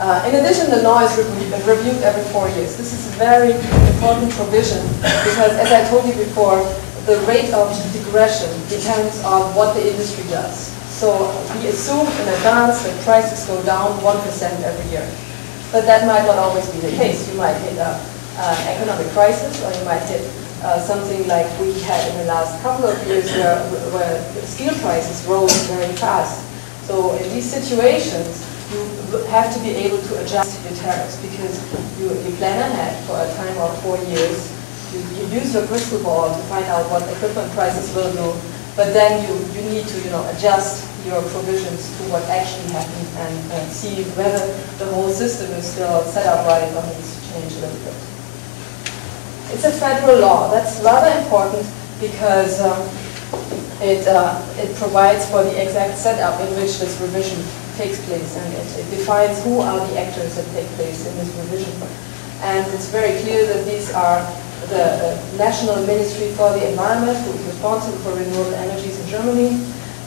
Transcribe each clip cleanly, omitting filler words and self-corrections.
In addition, the law is reviewed every 4 years. This is a very important provision because, as I told you before, the rate of digression depends on what the industry does. So we assume in advance that prices go down 1% every year. But that might not always be the case. You might hit an economic crisis, or you might hit something like we had in the last couple of years where steel prices rose very fast. So in these situations, you have to be able to adjust your tariffs because you plan ahead for a time of 4 years. You use your crystal ball to find out what equipment prices will do, but then you need to adjust your provisions to what actually happened and see whether the whole system is still set up right or needs to change a little bit. It's a federal law. That's rather important because it provides for the exact setup in which this revision takes place, and it defines who are the actors that take place in this revision. And it's very clear that these are the National Ministry for the Environment, who is responsible for renewable energies in Germany.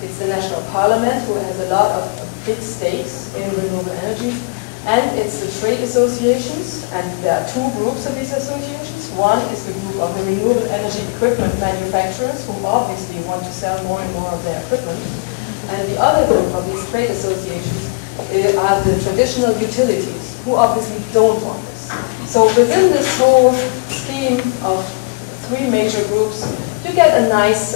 It's the National Parliament, who has a lot of big stakes in renewable energy. And it's the trade associations, and there are two groups of these associations. One is the group of the renewable energy equipment manufacturers, who obviously want to sell more and more of their equipment. And the other group of these trade associations are the traditional utilities, who obviously don't want this. So within this whole scheme of three major groups, you get a nice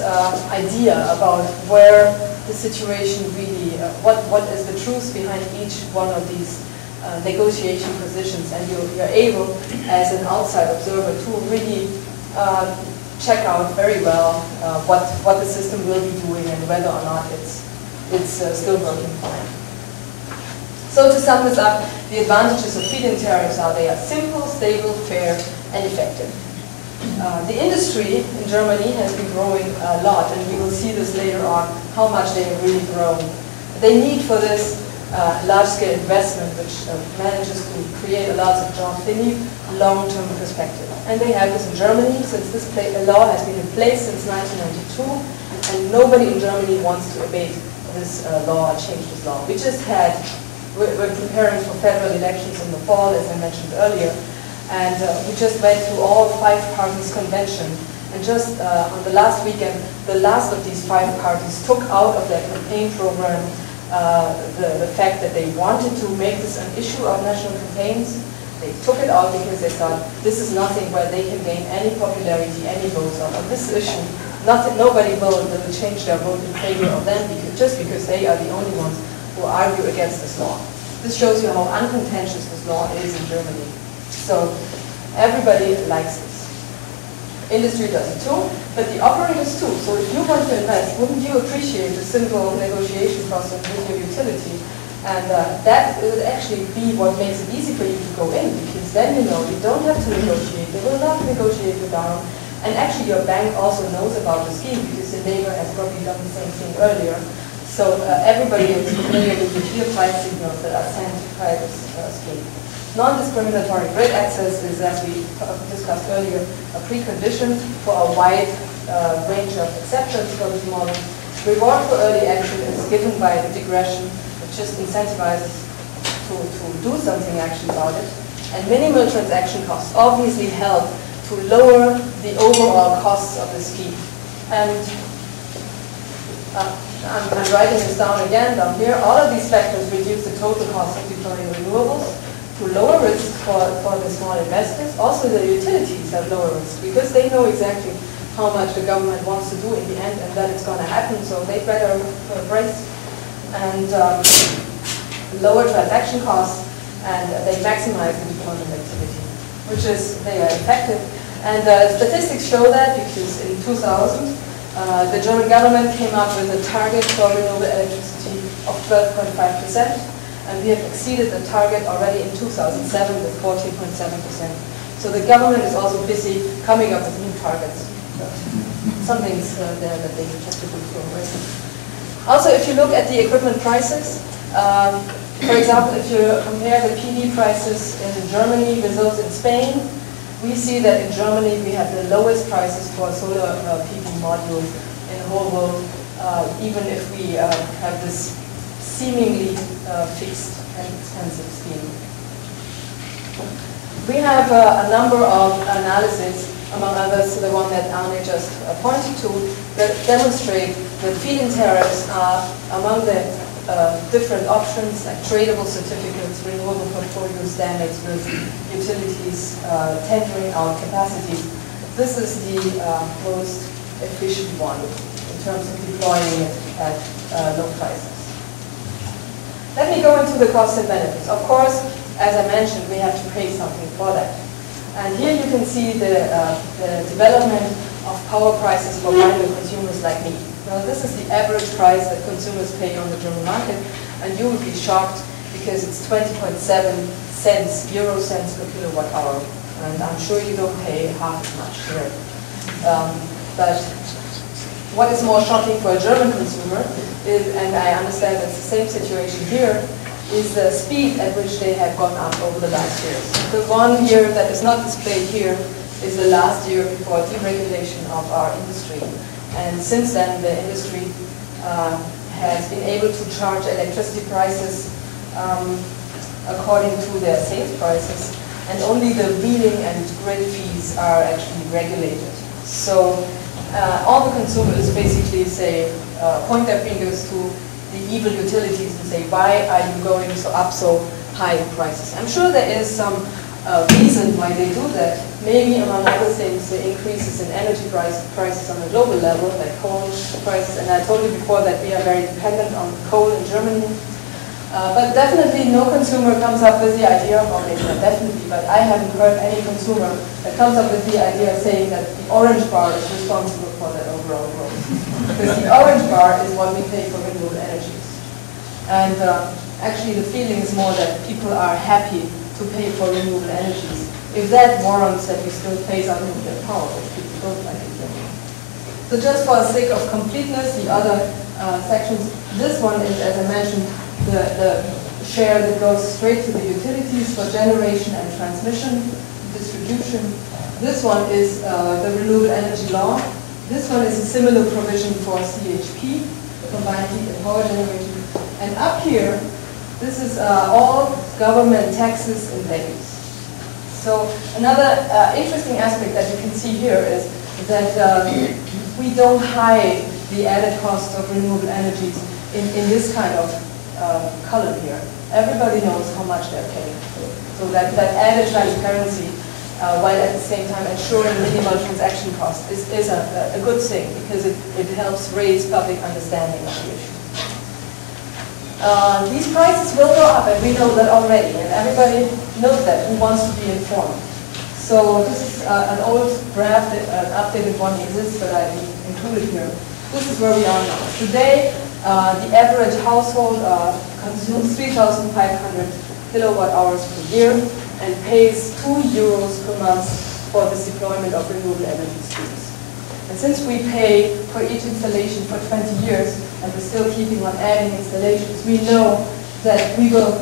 idea about where the situation really, what is the truth behind each one of these negotiation positions, and you're able, as an outside observer, to really check out very well what the system will be doing and whether or not it's still working fine. So to sum this up, the advantages of feed-in tariffs are they are simple, stable, fair, and effective. The industry in Germany has been growing a lot, and we will see this later on, how much they have really grown. They need for this large-scale investment, which manages to create a lot of jobs. They need long-term perspective. And they have this in Germany, since this law has been in place since 1992, and nobody in Germany wants to abate this law or change this law. We're preparing for federal elections in the fall, as I mentioned earlier, and we just went through all 5 parties' convention. And just on the last weekend, the last of these 5 parties took out of their campaign program the fact that they wanted to make this an issue of national campaigns. They took it out because they thought this is nothing where they can gain any popularity, any votes on this issue. Nobody will change their vote in favor of them just because they are the only ones who argue against this law. This shows you how uncontentious this law is in Germany. So everybody likes this. Industry does it too, but the operators too. So if you want to invest, wouldn't you appreciate a simple negotiation process with your utility? And that would actually be what makes it easy for you to go in, because then you know you don't have to negotiate. They will not negotiate you down. And actually your bank also knows about the scheme, because the neighbor has probably done the same thing earlier. So everybody is familiar with the clear price signals that are sent by this scheme. Non-discriminatory grid access is, as we discussed earlier, a precondition for a wide range of acceptance for this model. Reward for early action is given by the digression, which just incentivizes to do something actually about it. And minimal transaction costs obviously help to lower the overall costs of the scheme. And I'm writing this down again down here. All of these factors reduce the total cost of deploying renewables, to lower risk for the small investors. Also the utilities have lower risk because they know exactly how much the government wants to do in the end and that it's going to happen, so they better brace. And lower transaction costs, and they maximize the deployment activity, which is, they are effective. And statistics show that because in 2000, the German government came up with a target for renewable electricity of 12.5%. And we have exceeded the target already in 2007 with 14.7%. So the government is also busy coming up with new targets. Something's there that they have to do too. Also, if you look at the equipment prices, for example, if you compare the PV prices in Germany with those in Spain, we see that in Germany we have the lowest prices for solar PV modules in the whole world, even if we have this seemingly fixed expensive scheme. We have a number of analyses, among others the one that Arne just pointed to, that demonstrate that feed-in tariffs are among the different options, like tradable certificates, renewable portfolio standards with utilities tendering out capacities. This is the most efficient one in terms of deploying it at low prices. Let me go into the costs and benefits. Of course, as I mentioned, we have to pay something for that. And here you can see the development of power prices for minor consumers like me. Now, this is the average price that consumers pay on the German market, and you will be shocked because it's 20.7 euro cents per kilowatt hour. And I'm sure you don't pay half as much here. But what is more shocking for a German consumer is, and I understand it's the same situation here, is the speed at which they have gone up over the last years. The 1 year that is not displayed here is the last year before deregulation of our industry. And since then, the industry has been able to charge electricity prices according to their sales prices, and only the wheeling and grid fees are actually regulated. So all the consumers basically say, point their fingers to the evil utilities and say, why are you going up so high in prices? I'm sure there is some reason why they do that. Maybe, among other things, the increases in energy prices on a global level, like coal prices. And I told you before that we are very dependent on coal in Germany. But definitely no consumer comes up with the idea, okay, not definitely, but I haven't heard any consumer that comes up with the idea saying that the orange bar is responsible for that overall growth. Because the orange bar is what we pay for renewable energies. And actually the feeling is more that people are happy to pay for renewable energies. If that warrants that we still phase out nuclear power, which people don't like it anymore. So just for the sake of completeness, the other sections, this one is, as I mentioned, the share that goes straight to the utilities for generation and transmission, distribution. This one is the Renewable Energy Law. This one is a similar provision for CHP, combined heat and power generation. And up here, this is all government taxes and levies. So another interesting aspect that you can see here is that we don't hide the added cost of renewable energies in this kind of column here. Everybody knows how much they're paying. So that added transparency, while at the same time ensuring minimal transaction cost, is a good thing because it helps raise public understanding of the issue. These prices will go up, and we know that already, and everybody knows that who wants to be informed. So this is an old draft, an updated one exists, but I included here. This is where we are now. Today, the average household consumes 3,500 kilowatt hours per year and pays 2 euros per month for this deployment of renewable energy schemes. And since we pay for each installation for 20 years, and we're still keeping on adding installations, we know that we will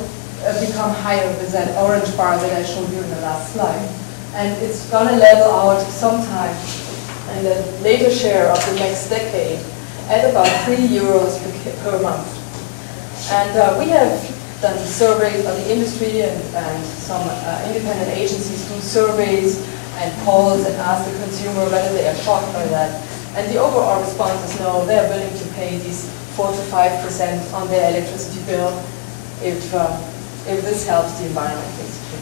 become higher with that orange bar that I showed you in the last slide. And it's going to level out sometime in the later share of the next decade at about 3 euros per month. And we have done surveys of the industry, and some independent agencies do surveys and polls and ask the consumer whether they are shocked by that. And the overall response is no, they're willing to pay these 4 to 5% on their electricity bill if this helps the environment, basically.